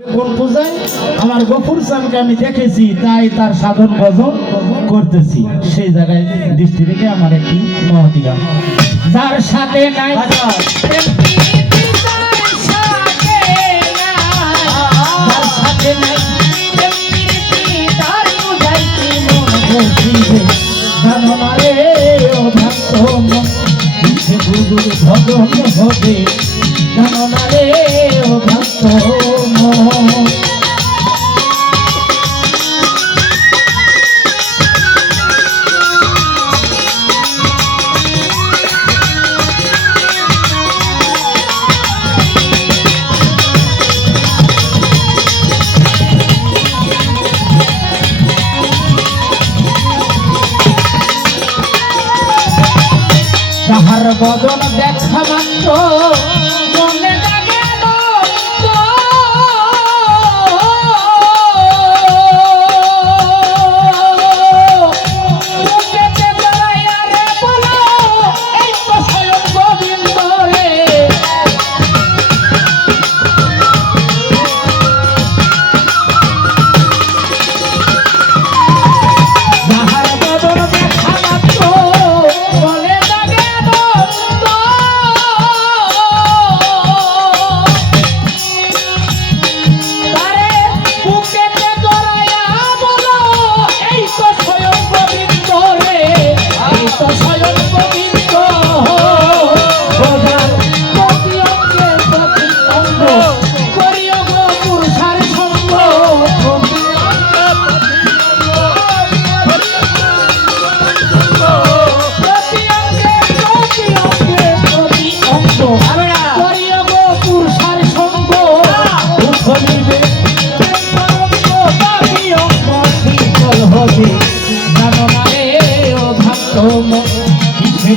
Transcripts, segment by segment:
পূজায় আমার গফুর চানকে আমি দেখেছি, তাই তার সাধন ভজন করতেছি। সেই জায়গায় দৃষ্টি রেখে আমার একটি মহতি গান। যার সাথে নাই ভজন হবে জানো না রে ও ভক্ত। তাহার বদন দেখা মাত্র মনে লাগে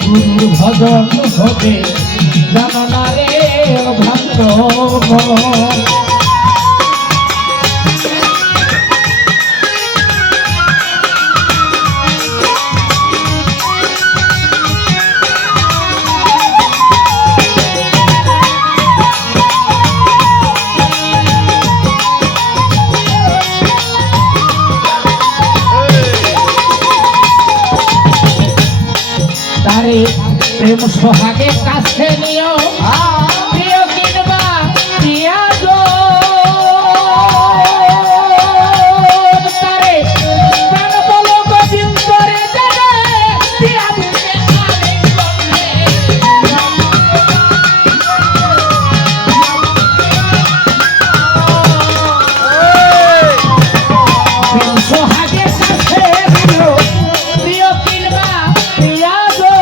গুরুর ভজন হবে জানো না রে ভক্ত। তারে প্রেম সোহাগে কাছে নিও প্রিয় কিনবা প্রিয়া গো। তারে প্রাণ বলো গোবিন্দরে দেবে প্রিয়া বুকে প্রেম সোহাগে কাছে নিও প্রিয় কিনবা প্রিয়া গো।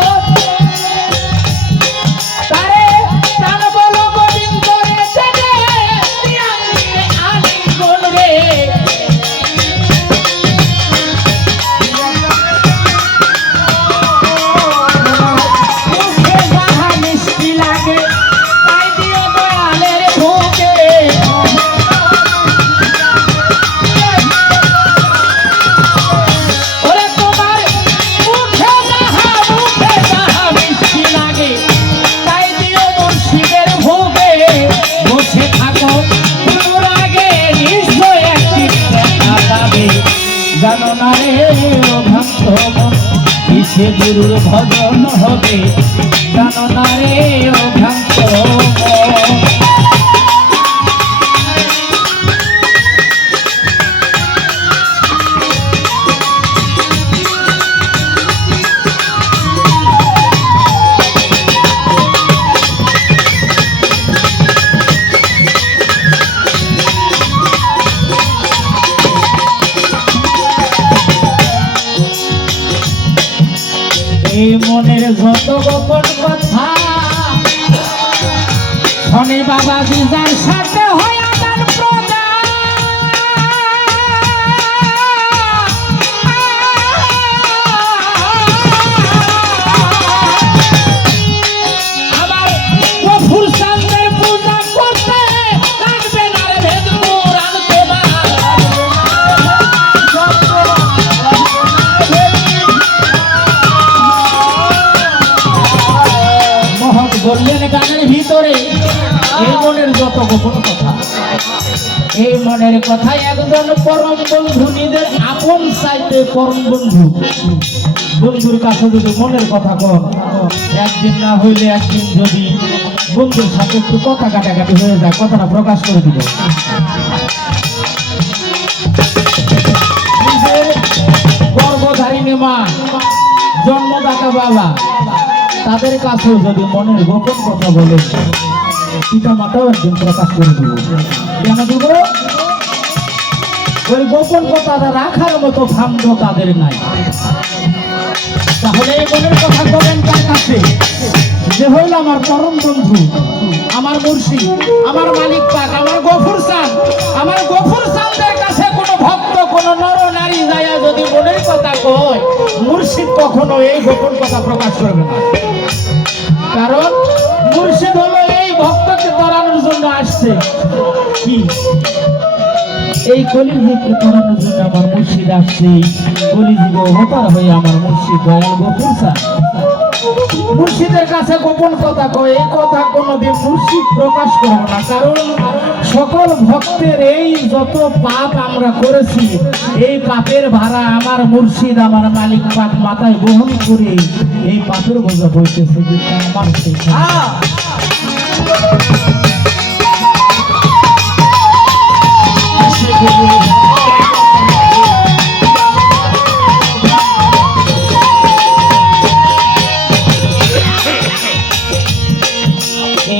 জানো না রে ও ভক্ত কিসে গুরুর ভজন হবে জানো না রে ও ভক্ত। এই মনের যত গোপন কথা শনি বাবা যার সাথে হয় আদান প্রদান আমার গফুর চাঁদের পূজা করতে লাগবে না রে ভেদ পুরাণ তোমার। বললেন গানের ভিতরে এই মনের যত গোপন কথা এই মনের কথা একজন পরম বন্ধু, নিজের আপন চাইতে পরম বন্ধু, বন্ধুর কাছে যদি মনের কথা কন, একদিন না হইলে একদিন যদি বন্ধুর সাথে একটু কথা কাটাকাটি হয়ে যায়, কথাটা প্রকাশ করে দিব। নিজের গর্ভধারিণী মা, জন্মদাতা বাবা, তাদের কাছেও যদি মনের গোপন কথা বলে, পিতা মাতাও একদিন প্রকাশ করে দিব। কেন দিব? ওই গোপন কথাটা রাখার মতো ভাগ্য তাদের নাই। তাহলে এই মনের কথা বলেন কার কাছে? যে হইল আমার পরম বন্ধু, আমার মুর্শিদ, আমার মালিক পাক, আমার গফুর চাঁদ। আমার গফুর চাঁদের কাছে কোনো ভক্ত, কোনো নর নারী যায়া যদি মনের কথা কয়, মুর্শিদ কখনো এই গোপন কথা প্রকাশ করবে না। কারণ মুর্শিদ হলো এই ভক্তকে তরানোর জন্য আসছে। কি এই কলিযুগকে তরানোর জন্য আমার মুর্শিদ আসছে। কলিযুগ অবতার হয়ে আমার মুর্শিদ দয়াল গফুর চাঁদ মুর্শিদের কাছে গোপন কথা কয়, এই কথা কোনোদিন মুর্শিদ প্রকাশ করবে না। কারণ সকল ভক্তের এই যত পাপ আমরা করেছি, এই পাপের ভাড়া আমার মুর্শিদ, আমার মালিক পাক মাথায় বহন করে এই পাপের বোঝা বইতেছে। আমার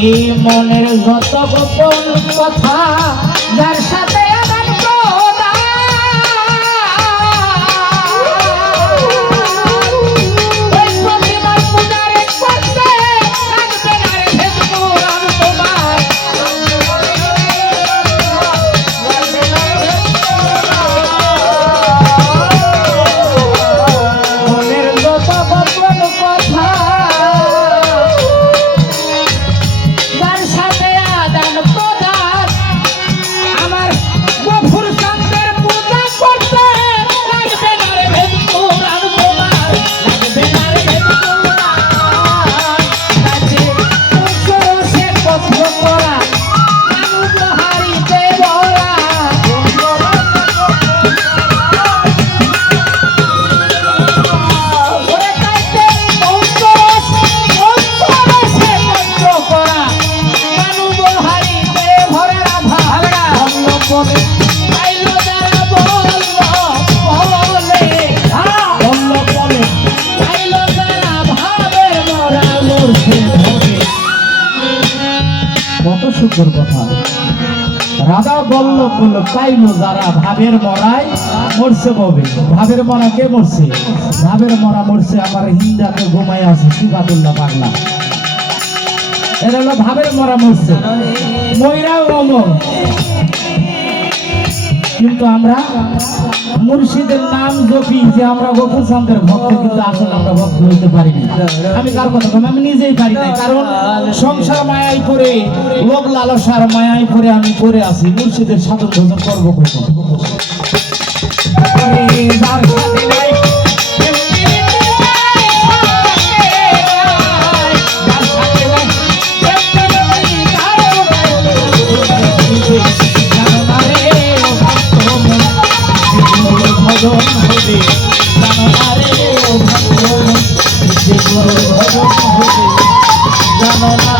এই মনের যত গোপন কথা, যার সাথে কত সুন্দর কথা। রাধা বল্লভ বলল, পাইল যারা ভাবের মরায় মরছে ববে। ভাবের মরা কে মরছে? ভাবের মরা মরছে আমার হিন্দাতে ঘুমাই আছে সিফাতুল্লাহ পাগলা। এরা হলো ভাবের মরা মরছে, ময়রাও অমর। কিন্তু আমরা মুর্শিদের নাম জপি যে আমরা গফুর চাঁদের ভক্ত, কিন্তু আসলে আমরা ভক্ত হইতে পারিনি। আমি কার কথা বলবো? আমি নিজেই পারি নাই। কারণ সংসার মায়ায় পড়ে, লোক লালসার মায়ায় পড়ে আমি পড়ে আছি। মুর্শিদের সাধন ভোজন করবো কখন? জানো না